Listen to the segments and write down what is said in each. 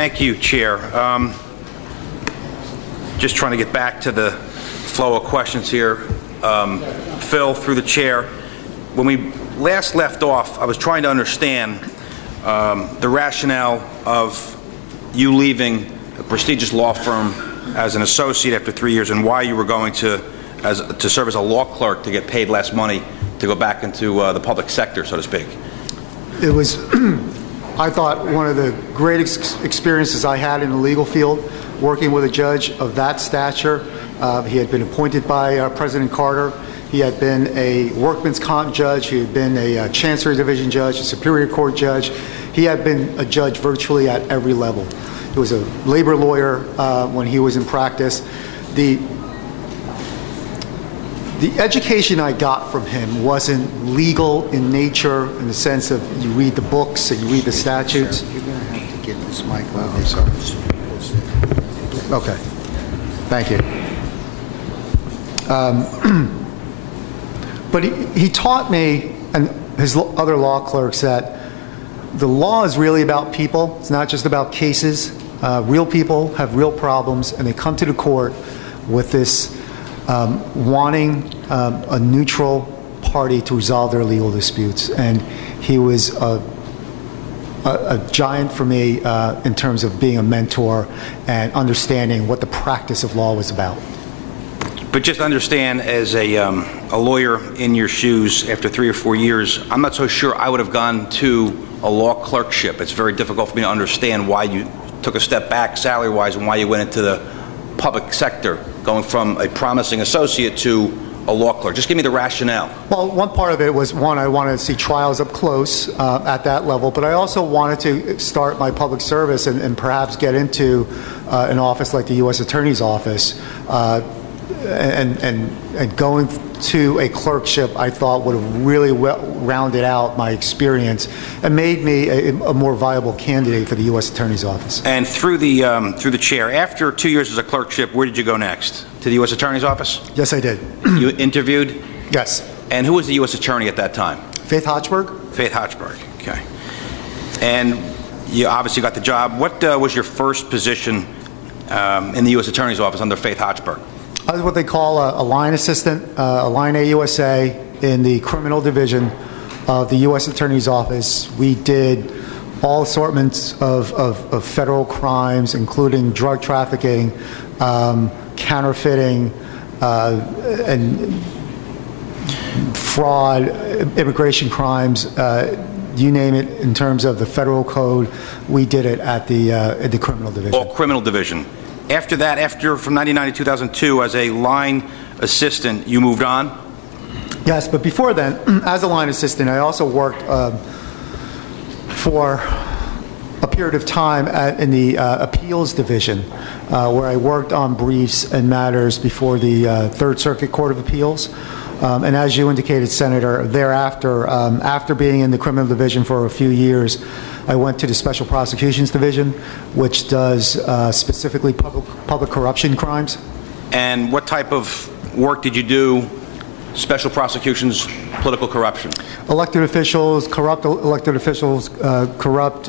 Thank you, Chair. Just trying to get back to the flow of questions here. Phil, through the chair, when we last left off, I was trying to understand the rationale of you leaving a prestigious law firm as an associate after 3 years, and why you were going to serve as a law clerk to get paid less money to go back into the public sector, so to speak. It was, I thought, one of the great experiences I had in the legal field, working with a judge of that stature. He had been appointed by President Carter. He had been a workman's comp judge. He had been a Chancery Division judge, a Superior Court judge. He had been a judge virtually at every level. He was a labor lawyer when he was in practice. The education I got from him wasn't legal in nature, in the sense of you read the books and you read the statutes. Sir, you're going to have to get this mic loud. I'm sorry. Okay. Thank you. But he taught me and his other law clerks that the law is really about people. It's not just about cases. Real people have real problems, and they come to the court with this wanting a neutral party to resolve their legal disputes. And he was a giant for me in terms of being a mentor and understanding what the practice of law was about. But just understand, as a lawyer in your shoes after 3 or 4 years, I'm not so sure I would have gone to a law clerkship. It's very difficult for me to understand why you took a step back salary-wise and why you went into the public sector, going from a promising associate to a law clerk. Just give me the rationale. Well, one part of it was, one, I wanted to see trials up close at that level, but I also wanted to start my public service and perhaps get into an office like the U.S. Attorney's Office. And going to a clerkship, I thought, would have really rounded out my experience and made me a more viable candidate for the U.S. Attorney's Office. And through the chair, after 2 years as a clerkship, where did you go next? To the U.S. Attorney's Office? Yes, I did. You interviewed? Yes. And who was the U.S. Attorney at that time? Faith Hochberg. Faith Hochberg. Okay. And you obviously got the job. What was your first position in the U.S. Attorney's Office under Faith Hochberg? I was what they call a line assistant, a line AUSA in the criminal division of the U.S. Attorney's Office. We did all assortments of federal crimes, including drug trafficking, counterfeiting, and fraud, immigration crimes, you name it. In terms of the federal code, we did it at the criminal division. All criminal division. After that, from 1990 to 2002, as a line assistant, you moved on? Yes, but before then, as a line assistant, I also worked for a period of time in the appeals division, where I worked on briefs and matters before the Third Circuit Court of Appeals. And as you indicated, Senator, thereafter, after being in the criminal division for a few years, I went to the Special Prosecutions Division, which does specifically public corruption crimes. And what type of work did you do? Special prosecutions, political corruption? Elected officials, corrupt elected officials, corrupt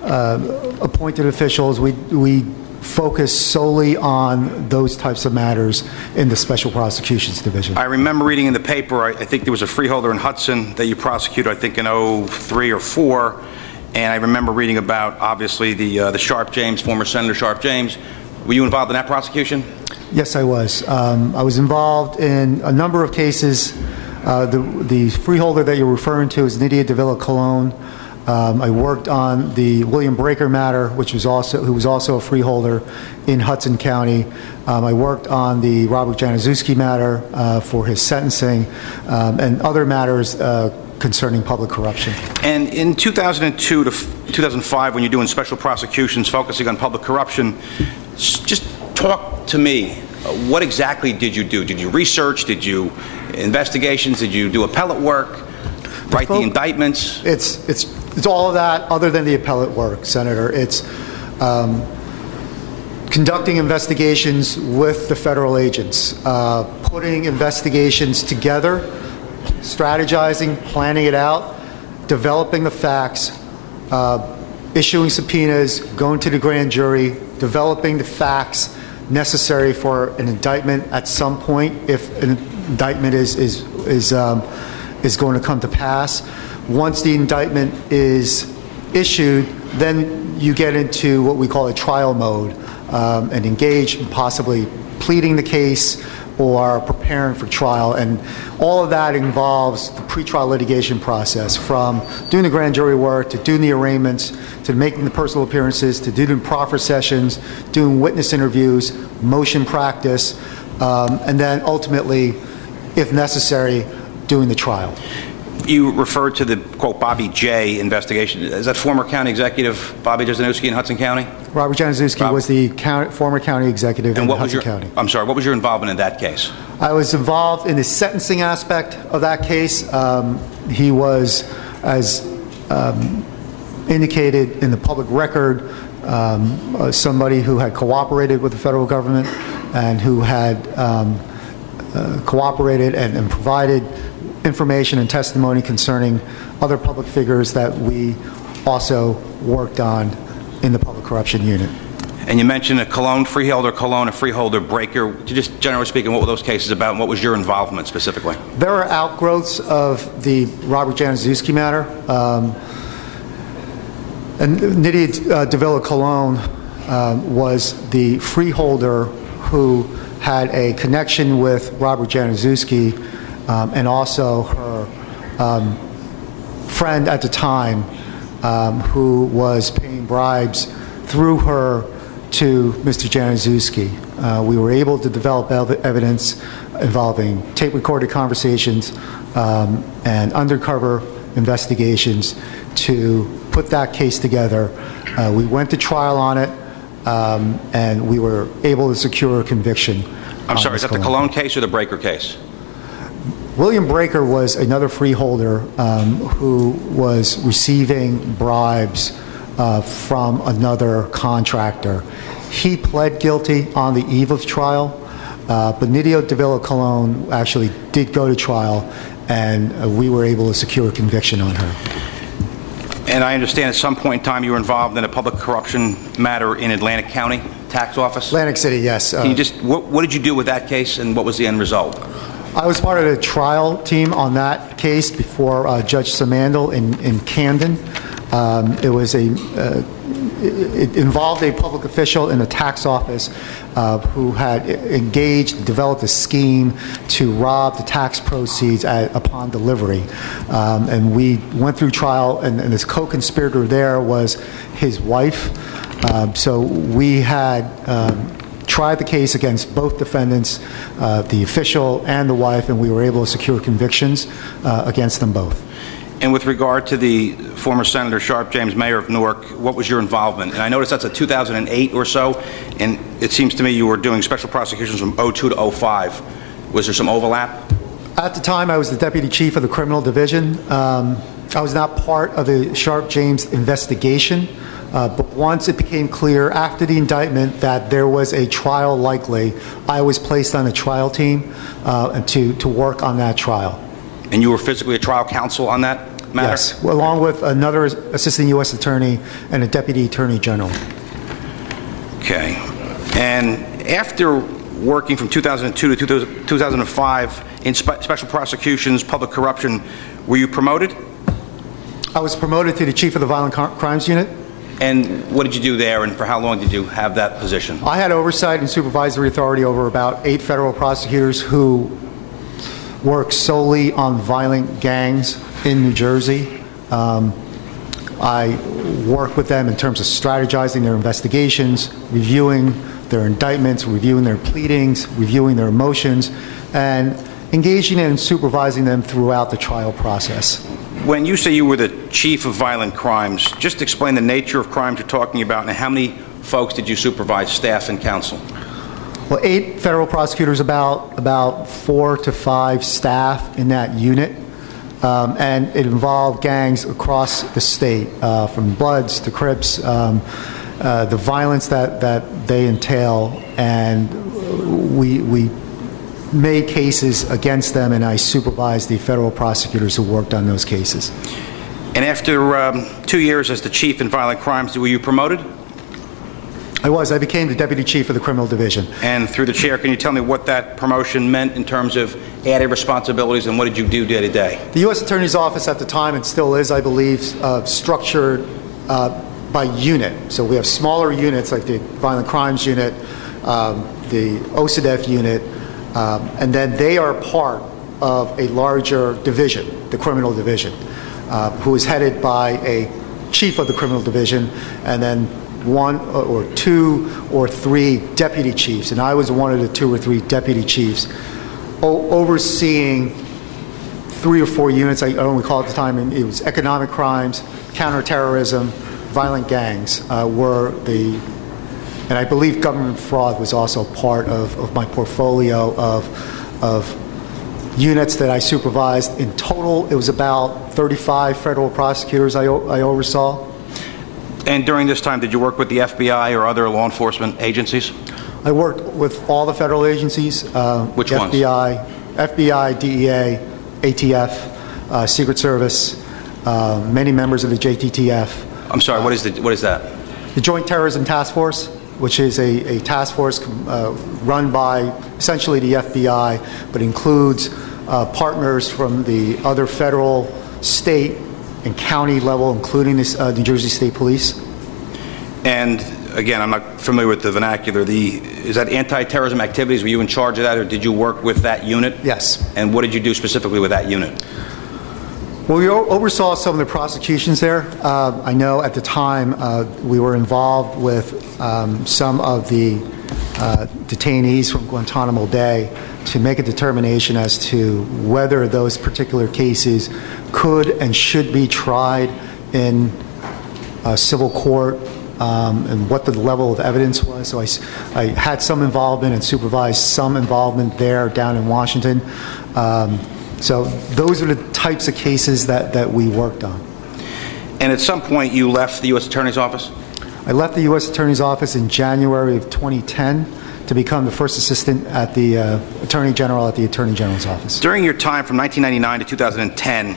appointed officials. We focus solely on those types of matters in the Special Prosecutions Division. I remember reading in the paper, I think there was a freeholder in Hudson that you prosecuted, I think in 03 or 04. And I remember reading about, obviously, the Sharp James, former Senator Sharp James. Were you involved in that prosecution? Yes, I was. I was involved in a number of cases. The freeholder that you're referring to is Nydia de Villa Colon. I worked on the William Breaker matter, who was also a freeholder in Hudson County. I worked on the Robert Januszewski matter for his sentencing, and other matters concerning public corruption. And in 2002 to 2005, when you're doing special prosecutions focusing on public corruption, just talk to me. What exactly did you do? Did you research? Did you investigations? Did you do appellate work? Write the indictments? It's all of that, other than the appellate work, Senator. It's conducting investigations with the federal agents, putting investigations together, strategizing, planning it out, developing the facts, issuing subpoenas, going to the grand jury, developing the facts necessary for an indictment at some point, if an indictment is going to come to pass. Once the indictment is issued, then you get into what we call a trial mode and engage in possibly pleading the case or preparing for trial. And all of that involves the pretrial litigation process, from doing the grand jury work to doing the arraignments to making the personal appearances to doing proffer sessions, doing witness interviews, motion practice, and then ultimately, if necessary, doing the trial. You referred to the, quote, Bobby J. investigation. Is that former county executive Bobby Januszewski in Hudson County? Robert Januszewski was the former county executive in Hudson County. I'm sorry, what was your involvement in that case? I was involved in the sentencing aspect of that case. He was, as indicated in the public record, somebody who had cooperated with the federal government and who had cooperated and provided information and testimony concerning other public figures that we also worked on in the public corruption unit. And you mentioned a Cologne freeholder, a freeholder breaker. Just generally speaking, what were those cases about, and what was your involvement specifically? There are outgrowths of the Robert Januszewski matter. And Nydia Davila Cologne was the freeholder who had a connection with Robert Januszewski, and also her friend at the time, who was paying bribes through her to Mr. Januszewski. We were able to develop evidence involving tape-recorded conversations and undercover investigations to put that case together. We went to trial on it, and we were able to secure a conviction. I'm sorry, is that the Cologne case or the Breaker case? William Breaker was another freeholder who was receiving bribes from another contractor. He pled guilty on the eve of trial, but Nydia Davila Cologne actually did go to trial, and we were able to secure a conviction on her. And I understand at some point in time you were involved in a public corruption matter in Atlantic County tax office? Atlantic City, yes. Can you just, what did you do with that case, and what was the end result? I was part of the trial team on that case before Judge Simandl in Camden. It involved a public official in the tax office who had engaged, developed a scheme to rob the tax proceeds upon delivery. And we went through trial, and his co-conspirator there was his wife. So we had tried the case against both defendants, the official and the wife, and we were able to secure convictions against them both. And with regard to the former Senator Sharp James, mayor of Newark, what was your involvement? And I noticed that's a 2008 or so, and it seems to me you were doing special prosecutions from 02 to 05. Was there some overlap? At the time, I was the deputy chief of the criminal division. I was not part of the Sharp James investigation, but once it became clear after the indictment that there was a trial likely, I was placed on the trial team to work on that trial. And you were physically a trial counsel on that matter? Yes, along with another assistant U.S. attorney and a deputy attorney general. Okay. And after working from 2002 to 2005 in special prosecutions, public corruption, were you promoted? I was promoted to the chief of the violent crimes unit. And what did you do there, and for how long did you have that position? I had oversight and supervisory authority over about 8 federal prosecutors who work solely on violent gangs in New Jersey. I work with them in terms of strategizing their investigations, reviewing their indictments, reviewing their pleadings, reviewing their motions, and engaging and supervising them throughout the trial process. When you say you were the chief of violent crimes, just explain the nature of crimes you're talking about, and how many folks did you supervise, staff and counsel? Well, 8 federal prosecutors, about 4 to 5 staff in that unit, and it involved gangs across the state, from Bloods to Crips, the violence that they entail, and we made cases against them, and I supervised the federal prosecutors who worked on those cases. And after 2 years as the chief in violent crimes, were you promoted? I was. I became the deputy chief of the criminal division. And through the chair, can you tell me what that promotion meant in terms of added responsibilities and what did you do day to day? The U.S. Attorney's Office at the time, and still is, I believe, structured by unit. So we have smaller units like the Violent Crimes Unit, the OCDF unit, and then they are part of a larger division, the Criminal Division, who is headed by a chief of the Criminal Division, and then one or two or three deputy chiefs. And I was one of the 2 or 3 deputy chiefs overseeing 3 or 4 units. I don't recall at the time. It was economic crimes, counterterrorism, violent gangs were the, and I believe government fraud was also part of my portfolio of units that I supervised. In total, it was about 35 federal prosecutors I oversaw. And during this time, did you work with the FBI or other law enforcement agencies? I worked with all the federal agencies. Which ones? FBI, DEA, ATF, Secret Service, many members of the JTTF. I'm sorry, what is that? The Joint Terrorism Task Force, which is a task force run by essentially the FBI, but includes partners from the other federal, state, and county level, including the New Jersey State Police. And again, I'm not familiar with the vernacular. Is that anti-terrorism activities? Were you in charge of that, or did you work with that unit? Yes. And what did you do specifically with that unit? Well, we oversaw some of the prosecutions there. I know at the time we were involved with some of the detainees from Guantanamo Bay to make a determination as to whether those particular cases could and should be tried in civil court, and what the level of evidence was. So I had some involvement and supervised some involvement there down in Washington. So those are the types of cases that we worked on. And at some point, you left the U.S. Attorney's Office? I left the U.S. Attorney's Office in January of 2010 to become the first assistant at the Attorney General at the Attorney General's office. During your time from 1999 to 2010,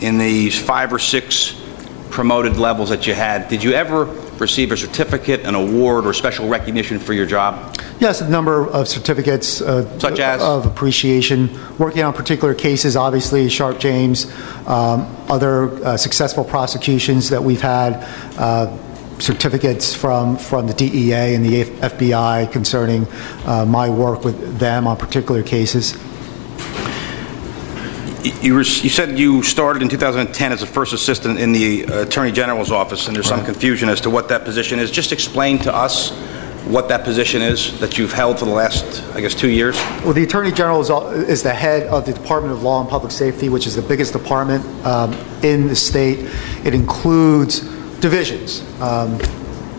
in these 5 or 6 promoted levels that you had, did you ever receive a certificate, an award, or special recognition for your job? Yes, a number of certificates such as? Of appreciation. Working on particular cases, obviously, Sharp James, other successful prosecutions that we've had, certificates from the DEA and the FBI concerning my work with them on particular cases. You said you started in 2010 as a first assistant in the Attorney General's office, and there's some confusion as to what that position is. Just explain to us what that position is that you've held for the last, I guess, 2 years. Well, the Attorney General is the head of the Department of Law and Public Safety, which is the biggest department in the state. It includes divisions,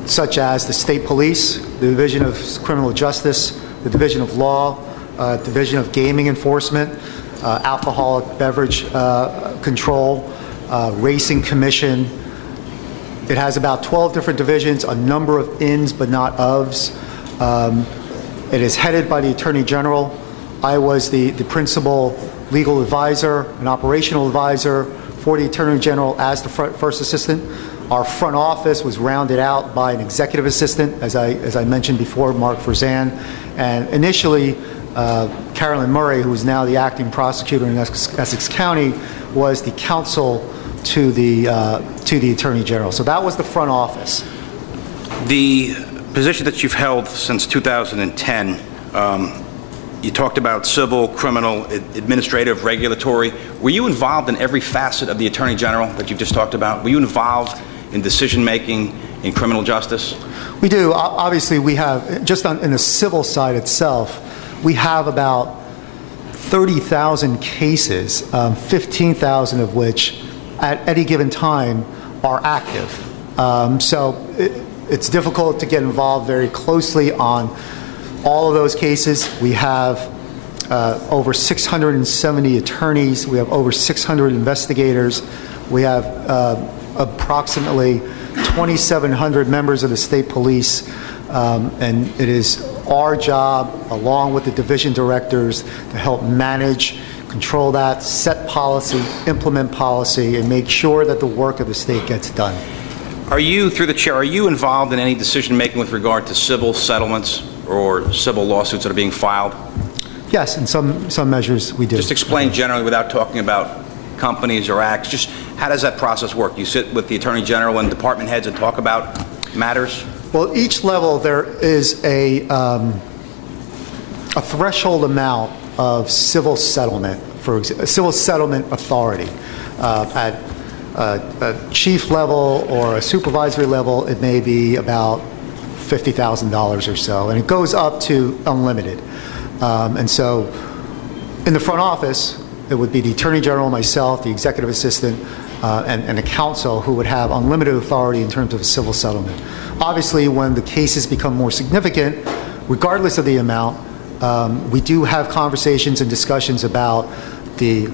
such as the State Police, the Division of Criminal Justice, the Division of Law, Division of Gaming Enforcement, Alcoholic Beverage Control, Racing Commission. It has about 12 different divisions, a number of ins but not ofs. It is headed by the Attorney General. I was the principal legal advisor and operational advisor for the Attorney General as the first assistant. Our front office was rounded out by an executive assistant, as I mentioned before, Mark Verzan, and initially Carolyn Murray, who is now the acting prosecutor in Essex County, was the counsel to the Attorney General. So that was the front office. The position that you've held since 2010, you talked about civil, criminal, administrative, regulatory. Were you involved in every facet of the Attorney General that you've just talked about? Were you involved in decision-making in criminal justice? We do. Obviously, we have, just in the civil side itself, we have about 30,000 cases, 15,000 of which at any given time are active. So it's difficult to get involved very closely on all of those cases. We have over 670 attorneys. We have over 600 investigators. We have approximately 2,700 members of the state police. And it is our job, along with the division directors, to help manage control that, set policy, implement policy, and make sure that the work of the state gets done. Are you, through the chair, are you involved in any decision-making with regard to civil settlements or civil lawsuits that are being filed? Yes, in some measures we do. Just explain generally without talking about companies or acts. Just how does that process work? You sit with the Attorney General and department heads and talk about matters? Well, each level there is a threshold amount of civil settlement, for example, civil settlement authority. At a chief level or a supervisory level, it may be about $50,000 or so, and it goes up to unlimited. And so in the front office, it would be the Attorney General, myself, the executive assistant, and the counsel who would have unlimited authority in terms of a civil settlement. Obviously, when the cases become more significant, regardless of the amount, we do have conversations and discussions about the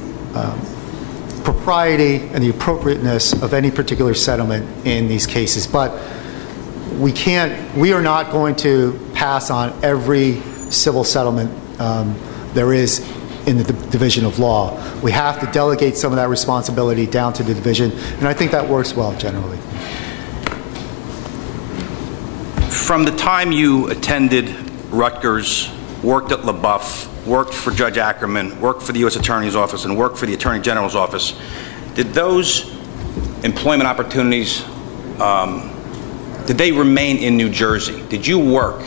propriety and the appropriateness of any particular settlement in these cases. But we are not going to pass on every civil settlement there is in the division of law. We have to delegate some of that responsibility down to the division, and I think that works well generally. From the time you attended Rutgers, worked at LaBeouf, worked for Judge Ackerman, worked for the U.S. Attorney's Office, and worked for the Attorney General's Office, did those employment opportunities, did they remain in New Jersey? Did you work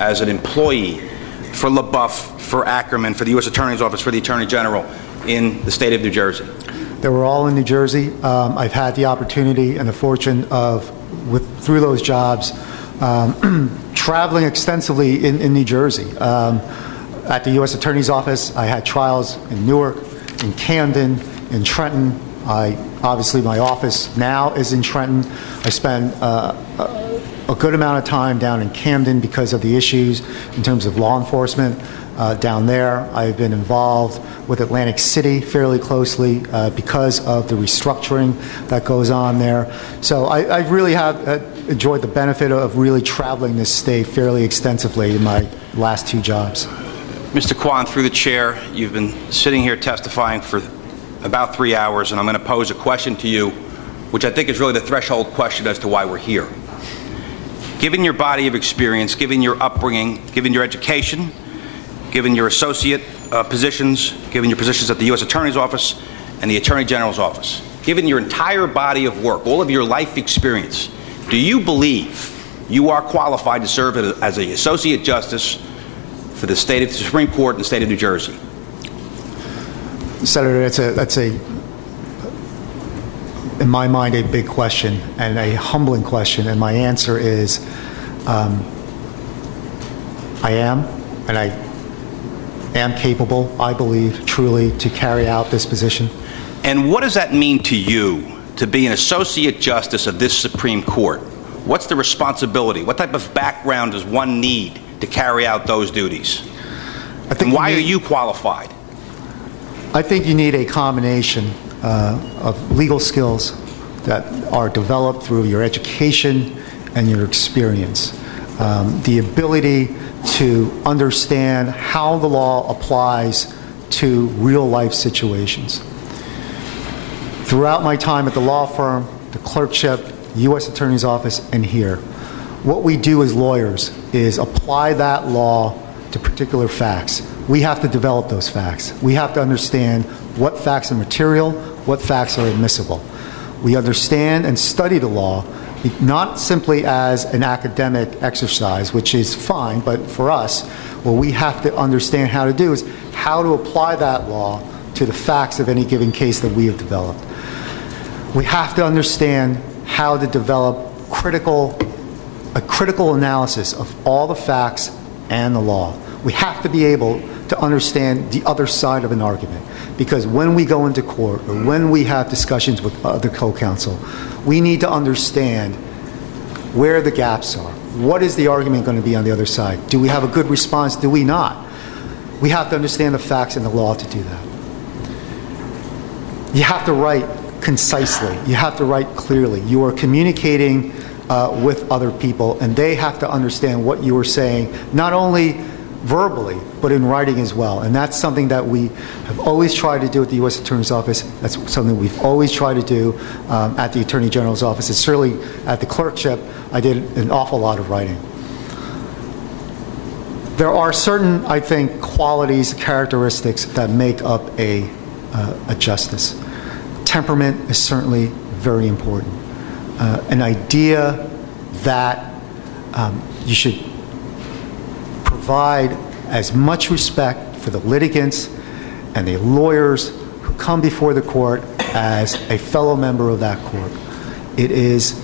as an employee for LaBeouf, for Ackerman, for the U.S. Attorney's Office, for the Attorney General in the state of New Jersey? They were all in New Jersey. I've had the opportunity and the fortune of, through those jobs, traveling extensively in New Jersey. At the U.S. Attorney's Office, I had trials in Newark, in Camden, in Trenton. Obviously, my office now is in Trenton. I spend a good amount of time down in Camden because of the issues in terms of law enforcement down there. I've been involved with Atlantic City fairly closely because of the restructuring that goes on there. So I really have enjoyed the benefit of really traveling this state fairly extensively in my last two jobs. Mr. Kwon, through the chair, you've been sitting here testifying for about 3 hours, and I'm going to pose a question to you, which I think is really the threshold question as to why we're here. Given your body of experience, given your upbringing, given your education, given your associate positions, given your positions at the U.S. Attorney's Office and the Attorney General's Office, given your entire body of work, all of your life experience, do you believe you are qualified to serve as an Associate Justice for the Supreme Court in the state of New Jersey? Senator, that's in my mind, a big question and a humbling question, and my answer is I am, and I am capable, I believe, truly, to carry out this position. And what does that mean to you to be an Associate Justice of this Supreme Court? What's the responsibility? What type of background does one need to carry out those duties? And why are you qualified? I think you need a combination of legal skills that are developed through your education and your experience. The ability to understand how the law applies to real-life situations. Throughout my time at the law firm, the clerkship, U.S. Attorney's Office, and here, what we do as lawyers is apply that law to particular facts. We have to develop those facts. We have to understand what facts are material, what facts are admissible. We understand and study the law not simply as an academic exercise, which is fine, but for us, what we have to understand how to do is how to apply that law to the facts of any given case that we have developed. We have to understand how to develop a critical analysis of all the facts and the law. We have to be able to understand the other side of an argument, because when we go into court or when we have discussions with other co-counsel, we need to understand where the gaps are. What is the argument going to be on the other side? Do we have a good response? Do we not? We have to understand the facts and the law to do that. You have to write concisely. You have to write clearly. You are communicating with other people, and they have to understand what you are saying, not only verbally, but in writing as well. And that's something that we have always tried to do at the U.S. Attorney's Office. That's something we've always tried to do at the Attorney General's office. And certainly at the clerkship, I did an awful lot of writing. There are certain, I think, qualities, characteristics that make up a justice. Temperament is certainly very important. An idea that you should provide as much respect for the litigants and the lawyers who come before the court as a fellow member of that court. It is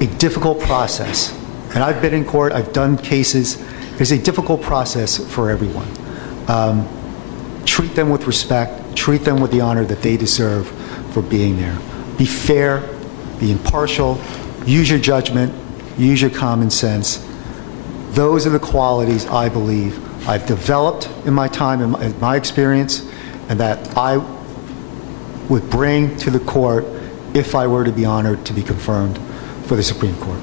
a difficult process. And I've been in court, I've done cases. It's a difficult process for everyone. Treat them with respect, treat them with the honor that they deserve for being there. Be fair, be impartial, use your judgment, use your common sense. Those are the qualities I believe I've developed in my time, in my experience, and that I would bring to the court if I were to be honored to be confirmed for the Supreme Court.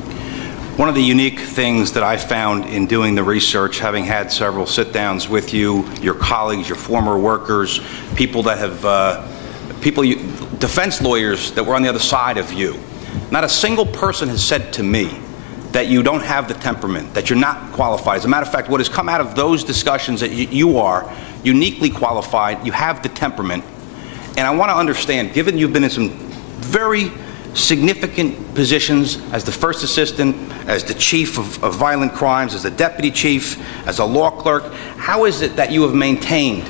One of the unique things that I found in doing the research, having had several sit-downs with you, your colleagues, your former workers, people that have, defense lawyers that were on the other side of you, not a single person has said to me that you don't have the temperament, that you're not qualified. As a matter of fact, what has come out of those discussions that you are uniquely qualified, you have the temperament. And I want to understand, given you've been in some very significant positions as the first assistant, as the chief of violent crimes, as the deputy chief, as a law clerk, how is it that you have maintained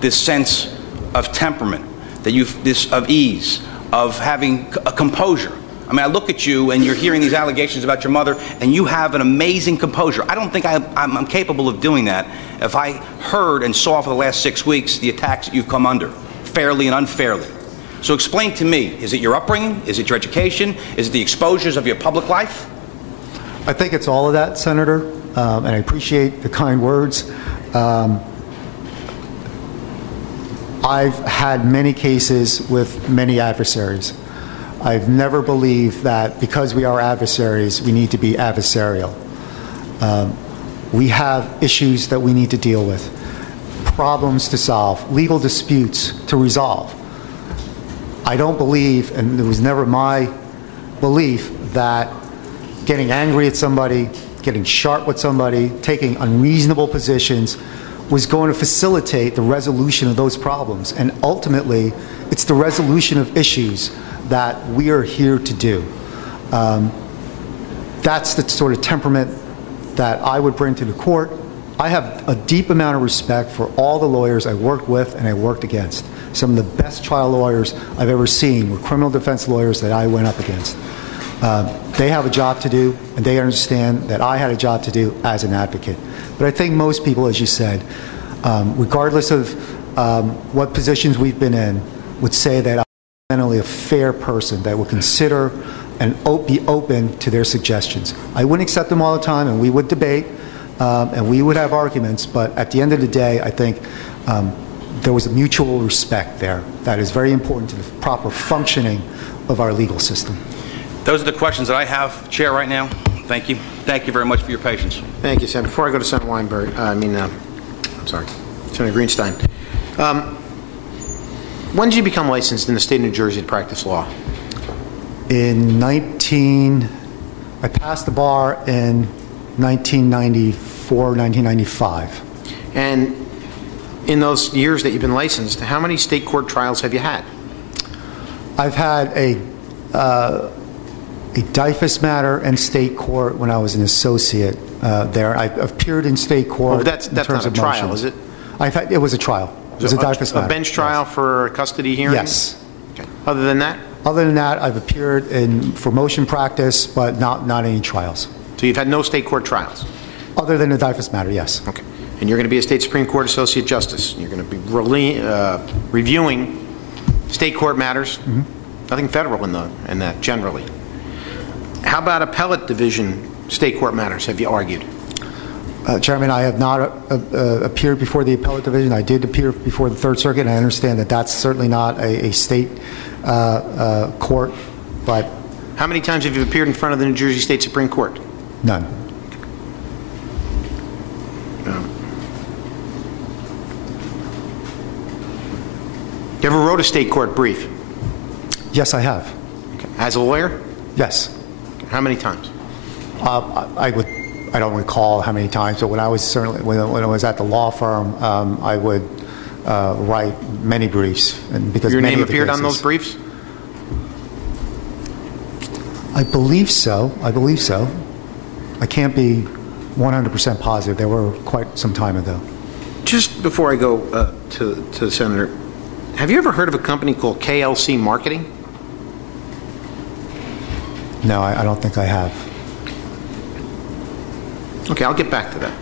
this sense of temperament, that of ease, of having a composure? I mean, I look at you and you're hearing these allegations about your mother, and you have an amazing composure. I don't think I'm capable of doing that if I heard and saw for the last 6 weeks the attacks that you've come under, fairly and unfairly. So explain to me, is it your upbringing? Is it your education? Is it the exposures of your public life? I think it's all of that, Senator, and I appreciate the kind words. I've had many cases with many adversaries. I've never believed that because we are adversaries, we need to be adversarial. We have issues that we need to deal with, problems to solve, legal disputes to resolve. I don't believe, and it was never my belief, that getting angry at somebody, getting sharp with somebody, taking unreasonable positions was going to facilitate the resolution of those problems. And ultimately, it's the resolution of issues that we are here to do. That's the sort of temperament that I would bring to the court. I have a deep amount of respect for all the lawyers I worked with and I worked against. Some of the best trial lawyers I've ever seen were criminal defense lawyers that I went up against. They have a job to do, and they understand that I had a job to do as an advocate. But I think most people, as you said, regardless of what positions we've been in, would say that I'm fundamentally a fair person that would consider and be open to their suggestions. I wouldn't accept them all the time, and we would debate, and we would have arguments, but at the end of the day, I think there was a mutual respect there that is very important to the proper functioning of our legal system. Those are the questions that I have, Chair, right now. Thank you. Thank you very much for your patience. Thank you, Senator. Before I go to Senator Weinberg, Senator Greenstein. When did you become licensed in the state of New Jersey to practice law? I passed the bar in 1994, 1995. And in those years that you've been licensed, how many state court trials have you had? I've had a DIFAS matter in state court when I was an associate there. I've appeared in state court. Oh, that's not a trial, is it? It was a trial. It was a DIFAS matter. A bench trial, yes. For custody hearing? Yes. Okay. Other than that? Other than that, I've appeared for motion practice, but not any trials. So you've had no state court trials? Other than a DIFAS matter, yes. Okay. And you're going to be a state Supreme Court Associate Justice. You're going to be reviewing state court matters, nothing federal in that generally. How about appellate division state court matters, have you argued? Chairman, I have not appeared before the appellate division. I did appear before the Third Circuit, and I understand that that's certainly not a state court, but... How many times have you appeared in front of the New Jersey State Supreme Court? None. You ever wrote a state court brief? Yes, I have. Okay. As a lawyer? Yes. How many times? I don't recall how many times, but when I was when I was at the law firm, I would write many briefs, and because Your many name of the appeared on cases- those briefs? I believe so. I believe so. I can't be 100% positive. They were quite some time ago. Just before I go to the Senator, have you ever heard of a company called KLC Marketing? No, I don't think I have. Okay, I'll get back to that.